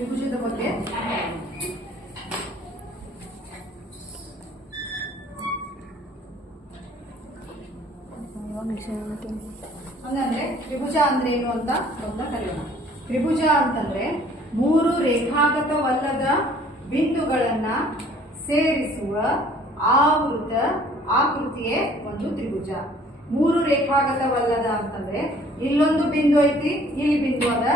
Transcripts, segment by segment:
ತ್ರಿಭುಜದ ಬಗ್ಗೆ. ಹಂಗಂದ್ರೆ ತ್ರಿಭುಜ ಅಂದ್ರೆ ಏನು ಅಂತ ಮೊದಲ ಕರೆಯೋಣ. ತ್ರಿಭುಜ ಅಂತಂದ್ರೆ ಮೂರು ರೇಖಾಗತವಲ್ಲದ ಬಿಂದುಗಳನ್ನ ಸೇರಿಸುವ ಆವೃತ ಆಕೃತಿಯೇ ಒಂದು ತ್ರಿಭುಜ. ಮೂರು ರೇಖಾಗತವಲ್ಲದ ಅಂತಂದ್ರೆ ಇಲ್ಲೊಂದು ಬಿಂದು ಐತಿ, ಇಲ್ಲಿ ಬಿಂದು ಅದ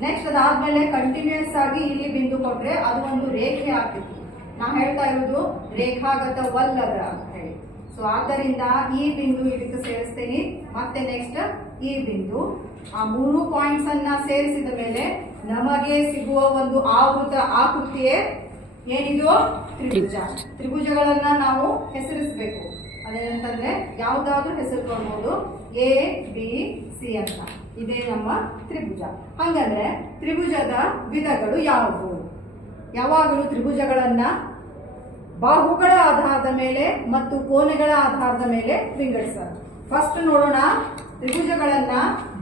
ನೆಕ್ಸ್ಟ್ ಅದಾದ್ಮೇಲೆ ಕಂಟಿನ್ಯೂಸ್ ಆಗಿ ಇಲ್ಲಿ ಬಿಂದು ಕೊಟ್ರೆ ಅದು ಒಂದು ರೇಖೆ ಆಗ್ತಿತ್ತು. ನಾ ಹೇಳ್ತಾ ಇರೋದು ರೇಖಾಗತವಲ್ಲದ ಅಂತ ಹೇಳಿ. ಸೊ ಆದ್ದರಿಂದ ಈ ಬಿಂದು ಇದಕ್ಕೆ ಸೇರಿಸ್ತೇನೆ. ಮತ್ತೆ ನೆಕ್ಸ್ಟ್ ಈ ಬಿಂದು. ಆ ಮೂರು ಪಾಯಿಂಟ್ಸ್ ಅನ್ನ ಸೇರಿಸಿದ ಮೇಲೆ ನಮಗೆ ಸಿಗುವ ಒಂದು ಆವೃತ ಆಕೃತಿಯೇ ಏನಿದು? ತ್ರಿಭುಜ. ತ್ರಿಭುಜಗಳನ್ನ ನಾವು ಹೆಸರಿಸಬೇಕು. ಅದೇನಂತಂದ್ರೆ ಯಾವ್ದಾದ್ರು ಹೆಸರು ಕೊಡ್ಬೋದು ಎ, ಬಿ, ಸಿ ಅಂತ. ಇದೇ ನಮ್ಮ ತ್ರಿಭುಜ. ಹಂಗಂದ್ರೆ ತ್ರಿಭುಜದ ವಿಧಗಳು ಯಾವುವು? ಯಾವಾಗಲೂ ತ್ರಿಭುಜಗಳನ್ನ ಬಾಹುಗಳ ಆಧಾರದ ಮೇಲೆ ಮತ್ತು ಕೋನೆಗಳ ಆಧಾರದ ಮೇಲೆ ವಿಂಗಡಿಸೋದು. ಫಸ್ಟ್ ನೋಡೋಣ ತ್ರಿಭುಜಗಳನ್ನ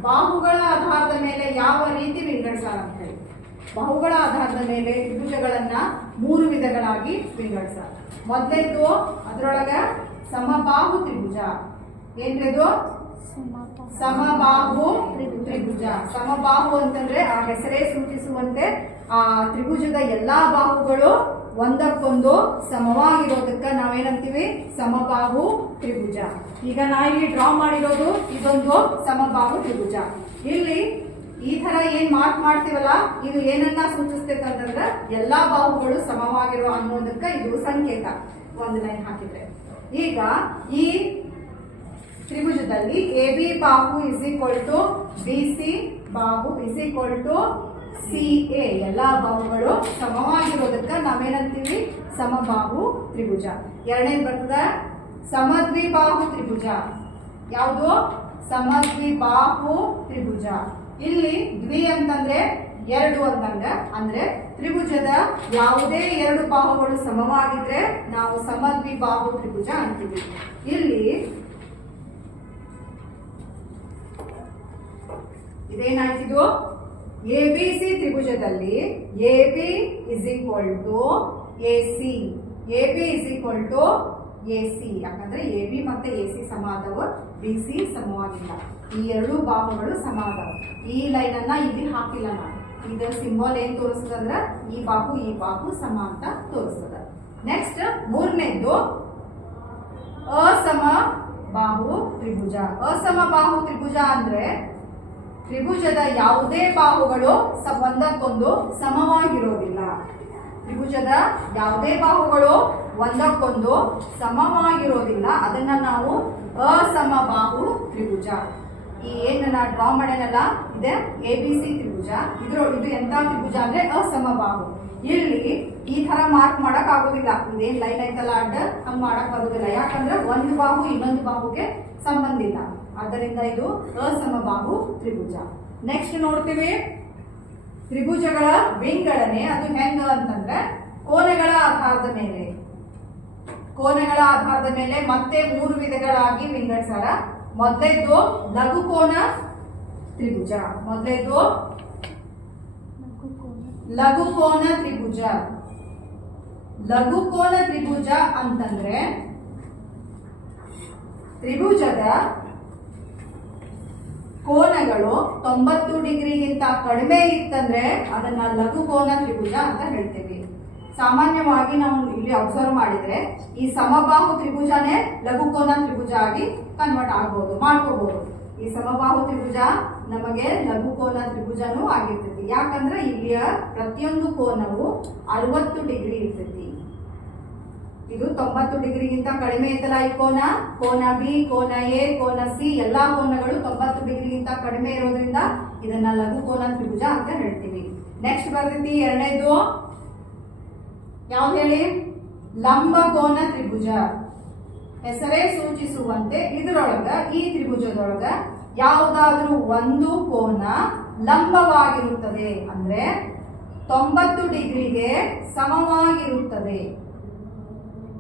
ಬಾಹುಗಳ ಆಧಾರದ ಮೇಲೆ ಯಾವ ರೀತಿ ವಿಂಗಡಿಸೋಣ ಅಂತ ಹೇಳಿ. ಬಾಹುಗಳ ಆಧಾರದ ಮೇಲೆ ತ್ರಿಭುಜಗಳನ್ನ ಮೂರು ವಿಧಗಳಾಗಿ ವಿಂಗಡಿಸ ಮೊದಲೇದ್ದು ಅದರೊಳಗ ಸಮಬಾಹು ತ್ರಿಭುಜ. ಏನ್ರಿದು? ಸಮಬಾಹು ತ್ರಿಭುಜ. ಸಮಬಾಹು ಅಂತಂದ್ರೆ ಆ ಹೆಸರೇ ಸೂಚಿಸುವಂತೆ ಆ ತ್ರಿಭುಜದ ಎಲ್ಲಾ ಬಾಹುಗಳು ಒಂದಕ್ಕೊಂದು ಸಮವಾಗಿರೋದಕ್ಕ ನಾವೇನಂತೀವಿ? ಸಮಬಾಹು ತ್ರಿಭುಜ. ಈಗ ನಾ ಇಲ್ಲಿ ಡ್ರಾ ಮಾಡಿರೋದು ಇದೊಂದು ಸಮಬಾಹು ತ್ರಿಭುಜ. ಇಲ್ಲಿ ಈ ತರ ಏನ್ ಮಾರ್ಕ್ ಮಾಡ್ತೀವಲ್ಲ, ಇದು ಏನನ್ನ ಸೂಚಿಸ್ತೈತಂತಂದ್ರೆ ಎಲ್ಲಾ ಬಾಹುಗಳು ಸಮವಾಗಿರುವ ಅನ್ನೋದಕ್ಕ ಇದು ಸಂಕೇತ. ಒಂದು ಲೈನ್ ಹಾಕಿದ್ರೆ. ಈಗ ಈ ತ್ರಿಭುಜದಲ್ಲಿ ಎ ಬಿ ಬಾಹು is equal to B C ಬಾಹು is equal to C A. ಎಲ್ಲಾ ಬಾಹುಗಳು ಸಮವಾಗಿರೋದಕ್ಕ ನಾವೇನಂತೀವಿ? ಸಮಬಾಹು ತ್ರಿಭುಜ. ಎರಡನೇದು ಬರ್ತದ? ಸಮದ್ವಿಬಾಹು ತ್ರಿಭುಜ. ಯಾವುದು? ಸಮದ್ವಿಬಾಹು ತ್ರಿಭುಜ. ಇಲ್ಲಿ ದ್ವಿ ಅಂತಂದ್ರೆ ಎರಡು ಅಂತಂಗ. ಅಂದ್ರೆ ತ್ರಿಭುಜದ ಯಾವುದೇ ಎರಡು ಬಾಹುಗಳು ಸಮವಾಗಿದ್ರೆ ನಾವು ಸಮದ್ವಿ ಬಾಹು ತ್ರಿಭುಜ ಅಂತೀವಿ. ಇಲ್ಲಿ ಇದೇನಾಯ್ತಿದು? A B C ತ್ರಿಭುಜದಲ್ಲಿ A B is equal to A C. A B is equal to A C ಯಾಕಂದ್ರೆ ಎ ಬಿ ಮತ್ತೆ ಎ ಸಿ ಸಮ ಆದವು ಬಿ ಸಿ ಸಮವಾಗಿಲ್ಲ. ಈ ಎರಡೂ ಬಾಹುಗಳು ಸಮ ಈ ಲೈನ್ ಅನ್ನ ಇಲ್ಲಿ ಹಾಕಿಲ್ಲ ನಾನು. ಇದರ ಸಿಂಬಲ್ ಏನ್ ತೋರಿಸ್ತದ ಅಂದ್ರ ಈ ಬಾಹು ಈ ಬಾಹು ಸಮ ಅಂತ ತೋರಿಸ್ತದ. ನೆಕ್ಸ್ಟ್ ಮೂರನೇದು ಅಸಮ ಬಾಹು ತ್ರಿಭುಜ. ಅಸಮ ಬಾಹು ತ್ರಿಭುಜ ಅಂದ್ರೆ ತ್ರಿಭುಜದ ಯಾವುದೇ ಬಾಹುಗಳು ಒಂದಕ್ಕೊಂದು ಸಮವಾಗಿರೋದಿಲ್ಲ. ತ್ರಿಭುಜದ ಯಾವುದೇ ಬಾಹುಗಳು ಒಂದಕ್ಕೊಂದು ಸಮವಾಗಿರೋದಿಲ್ಲ. ಅದನ್ನ ನಾವು ಅಸಮ ಬಾಹು ತ್ರಿಭುಜ. ಈ ಏನ್ ಡ್ರಾ ಮಾಡ್ಯಾನಲ್ಲ ಇದೆ ಎ ಬಿ ಸಿ ತ್ರಿಭುಜ. ಇದ್ರ ಇದು ಎಂತ ತ್ರಿಭುಜ ಅಂದ್ರೆ ಅಸಮ ಬಾಹು ಇಲ್ಲಿ ಈ ತರ ಮಾರ್ಕ್ ಮಾಡಕ್ ಆಗೋದಿಲ್ಲ. ಇದೇನ್ ಲೈನ್ ಐತಲ್ಲ ಅಡ್ಡ? ಹಂಗ್ ಮಾಡಕ್ ಆಗೋದಿಲ್ಲ ಯಾಕಂದ್ರೆ ಒಂದು ಬಾಹು ಇನ್ನೊಂದು ಬಾಹುಗೆ ಸಂಬಂಧಿಲ್ಲ ಆದ್ದರಿಂದ ಇದು ಅಸಮ ಬಾಹು ತ್ರಿಭುಜ. ನೆಕ್ಸ್ಟ್ ನೋಡ್ತೀವಿ. ತ್ರಿಭುಜಗಳ ವಿಂಗಡಣೆ ಅದು ಹೆಂಗ ಅಂತಂದ್ರೆ ಕೋನೆಗಳ ಆಧಾರದ ಮೇಲೆ. ಕೋನೆಗಳ ಆಧಾರದ ಮೇಲೆ ಮತ್ತೆ ಮೂರು ವಿಧಗಳಾಗಿ ವಿಂಗಡಿಸಾರ ಮೊದಲೇದ್ದು ಲಘುಕೋನ ತ್ರಿಭುಜ. ಮೊದಲೇದ್ದು ಲಘುಕೋನ ತ್ರಿಭುಜ. ಲಘು ಕೋನ ತ್ರಿಭುಜ ಅಂತಂದ್ರೆ ತ್ರಿಭುಜದ ಕೋನಗಳು ತೊಂಬತ್ತು ಡಿಗ್ರಿಗಿಂತ ಕಡಿಮೆ ಇತ್ತಂದ್ರೆ ಅದನ್ನ ಲಘು ಕೋನ ತ್ರಿಭುಜ ಅಂತ ಹೇಳ್ತೇವೆ. ಸಾಮಾನ್ಯವಾಗಿ ನಾವು ಇಲ್ಲಿ ಅಬ್ಸರ್ವ್ ಮಾಡಿದ್ರೆ ಈ ಸಮಬಾಹು ತ್ರಿಭುಜನೇ ಲಘುಕೋನ ತ್ರಿಭುಜ ಆಗಿ ಕನ್ವರ್ಟ್ ಆಗ್ಬೋದು ಮಾಡ್ಕೋಬಹುದು ಈ ಸಮಬಾಹು ತ್ರಿಭುಜ ನಮಗೆ ಲಘು ಕೋನ ತ್ರಿಭುಜನೂ ಆಗಿರ್ತೈತಿ. ಯಾಕಂದ್ರೆ ಇಲ್ಲಿಯ ಪ್ರತಿಯೊಂದು ಕೋನವು ಅರವತ್ತು ಡಿಗ್ರಿ ಇರ್ತೈತಿ. ಇದು ತೊಂಬತ್ತು ಡಿಗ್ರಿಗಿಂತ ಕಡಿಮೆ ಐತಲ್ಲ ಈ ಕೋನ? ಕೋನ ಬಿ ಕೋನ ಎ ಕೋನ ಸಿ ಎಲ್ಲಾ ಕೋನಗಳು ತೊಂಬತ್ತು ಡಿಗ್ರಿಗಿಂತ ಕಡಿಮೆ ಇರೋದ್ರಿಂದ ಇದನ್ನ ಲಘು ಕೋನ ತ್ರಿಭುಜ ಅಂತ ಹೇಳ್ತೀವಿ. ನೆಕ್ಸ್ಟ್ ಬರ್ತೈತಿ ಎರಡನೇದು. ಯಾವ್ದು ಹೇಳಿ? ಲಂಬ ಕೋನ ತ್ರಿಭುಜ. ಹೆಸರೇ ಸೂಚಿಸುವಂತೆ ಇದರೊಳಗ, ಈ ತ್ರಿಭುಜದೊಳಗ ಯಾವುದಾದ್ರೂ ಒಂದು ಕೋನ ಲಂಬವಾಗಿರುತ್ತದೆ. ಅಂದ್ರೆ ತೊಂಬತ್ತು ಡಿಗ್ರಿಗೆ ಸಮವಾಗಿರುತ್ತದೆ.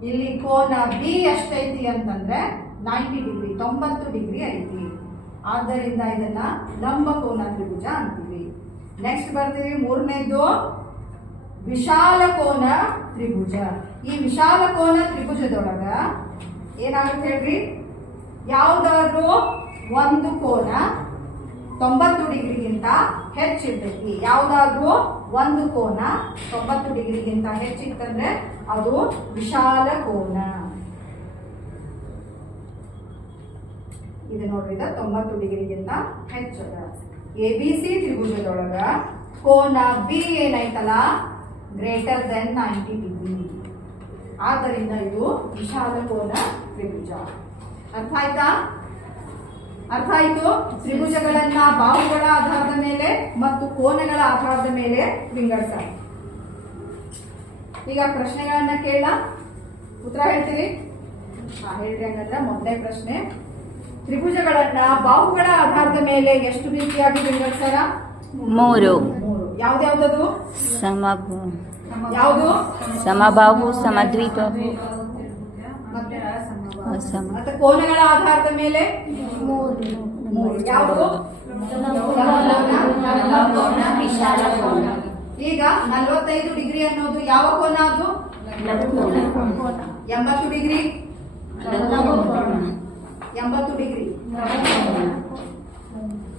ಇಲ್ಲಿ ಕೋನ ಬಿ ಎಷ್ಟೈತಿ ಅಂತಂದ್ರೆ ನೈಂಟಿ ಡಿಗ್ರಿ ತೊಂಬತ್ತು ಡಿಗ್ರಿ ಐತಿ. ಆದ್ದರಿಂದ ಇದನ್ನ ಲಂಬ ಕೋನ ತ್ರಿಭುಜ ಅಂತೀವಿ. ನೆಕ್ಸ್ಟ್ ಬರ್ತೀವಿ ಮೂರನೇದು ವಿಶಾಲ ಕೋನ ತ್ರಿಭುಜ. ಈ ವಿಶಾಲ ಕೋನ ತ್ರಿಭುಜದೊಳಗ ಏನಾಗುತ್ತೆ ಹೇಳ್ರಿ? ಯಾವ್ದಾದ್ರೂ ಒಂದು ಕೋನ ತೊಂಬತ್ತು ಡಿಗ್ರಿಗಿಂತ ಹೆಚ್ಚಿರ್ತೈತಿ. ಯಾವ್ದಾದ್ರೂ ಒಂದು ಕೋನ ತೊಂಬತ್ತು ಡಿಗ್ರಿಗಿಂತ ಹೆಚ್ಚಿತ್ತಂದ್ರೆ ಅದು ವಿಶಾಲ ಕೋನ. ಇದು ನೋಡ್ರಿ ತೊಂಬತ್ತು ಡಿಗ್ರಿಗಿಂತ ಹೆಚ್ಚದ. ಎ ಬಿ ಸಿ ತ್ರಿಭುಜದೊಳಗ ಕೋನ ಬಿ ಏನೈತಲ್ಲ ಗ್ರೇಟರ್ ದೆನ್ ನೈಂಟಿ ಡಿಗ್ರಿ. ಆದ್ದರಿಂದ ಇದು ವಿಶಾಲ ಕೋನ ತ್ರಿಭುಜ. ಅರ್ಥ ಆಯ್ತಾ? ಅರ್ಥ ಆಯ್ತು? ತ್ರಿಭುಜಗಳನ್ನ ಬಾಹುಗಳ ಆಧಾರದ ಮೇಲೆ ಮತ್ತು ಕೋನಗಳ ಆಧಾರದ ಮೇಲೆ ವಿಂಗಡಿಸ್ತಾರೆ ಈಗ ಪ್ರಶ್ನೆಗಳನ್ನ ಕೇಳ ಉತ್ತರ ಹೇಳ್ತೀವಿ? ಹಾ ಹೇಳ್ರಿ ಹಂಗಂದ್ರೆ ಮೊದಲನೇ ಪ್ರಶ್ನೆ. ತ್ರಿಭುಜಗಳನ್ನ ಬಾಹುಗಳ ಆಧಾರದ ಮೇಲೆ ಎಷ್ಟು ರೀತಿಯಾಗಿ ವಿಂಗಡಿಸ್ತಾರ ಮೂರು. ಯಾವ್ದ್ಯಾವ್ದದು? ಸಮ ಯಾವುದು? ಸಮಬಾಹು ಸಮದ್ವಿಬಾಹು. ಕೋನಗಳ ಆಧಾರದ ಮೇಲೆ? ಈಗ ನಲವತ್ತೈದು ಡಿಗ್ರಿ ಅನ್ನೋದು ಯಾವ ಕೋನ ಅದು? ಎಂಬತ್ತು ಡಿಗ್ರಿ? ಎಂಬತ್ತು ಡಿಗ್ರಿ.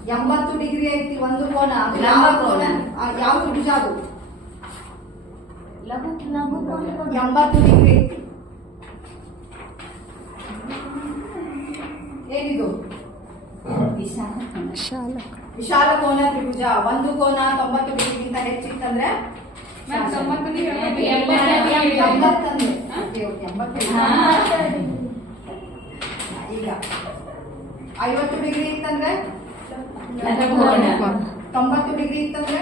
ಎಂಬತ್ತು ಡಿಗ್ರಿ ಐತಿ ಒಂದು ಕೋನ ಯಾವ ಕೋನ ಆ, ಯಾವ ತ್ರಿಭುಜ ಅದು ಎಂಬತ್ತು ಡಿಗ್ರಿ. ಏನಿದು? ವಿಶಾಲ ಕೋನ ತ್ರಿಭುಜ ಒಂದು ಕೋನ ತೊಂಬತ್ತು ಡಿಗ್ರಿಗಿಂತ ಹೆಚ್ಚಿತ್ತಂದ್ರೆ. ಈಗ ಐವತ್ತು ಡಿಗ್ರಿ ಇತ್ತಂದ್ರೆ ತೊಂಬತ್ತು ಡಿಗ್ರಿ ಇತ್ತಂದ್ರೆ.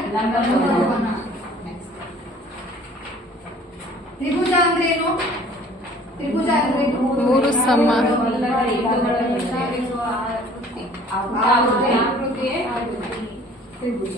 ತ್ರಿಭುಜ ಅಂದ್ರೆ ಏನು ತ್ರಿಭುಜ ಅಂದ್ರೆ ಏನು? ಮೂರು ಸಮ. ಆಕೃತಿ. ತ್ರಿಭುಜ